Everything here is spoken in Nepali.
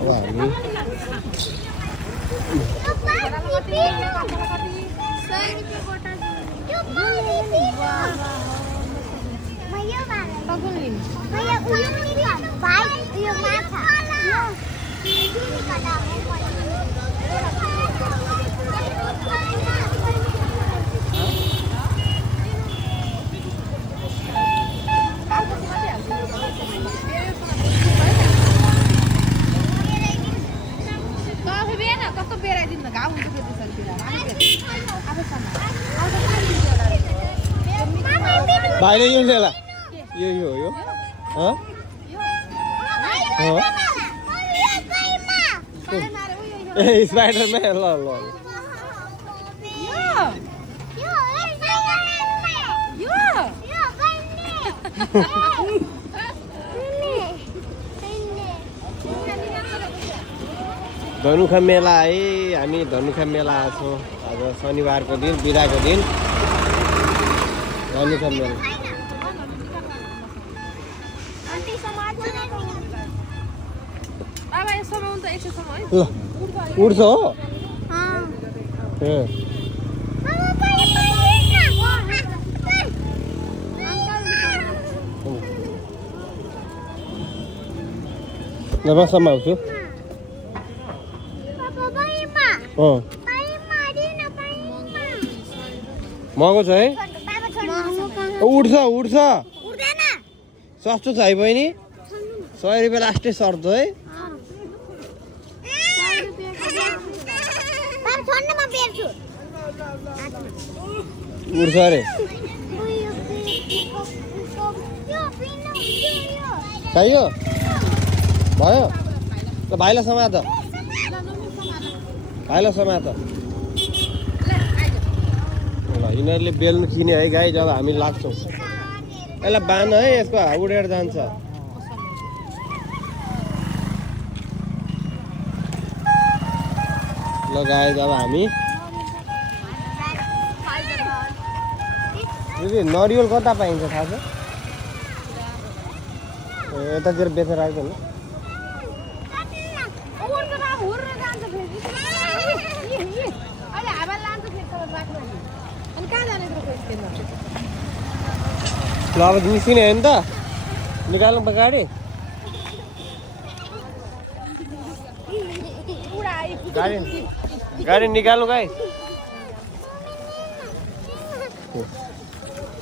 अब हामी भाइले यो ल्याला यो हाँ ए स्पाइडरम्यान ल ल धनुखा मेला है हामी धनुखा मेला आएको छौँ आज शनिबारको दिन बिदाको दिन धनुखा मेला ल उड्छ हो ल म समाउँछु महँगो छ है उड्छ उड्छ सस्तो छ है बहिनी 100 रुपियाँ लास्टै सर्छ है उड्छ अरे चाहियो भयो ल भाइलाई समात भाइलाई समात ल यिनीहरूले बेल्नु किने है गाई जब हामी लाग्छौँ यसलाई बाँध है यसको उडेर जान्छ ल गाई जब हामी नरिवल कता पाइन्छ थाहा छ यतातिर बेचेर आएको नि ल अब निस्किने हो नि त निकाल्नु गाडी गाडी निकाल्नु गाई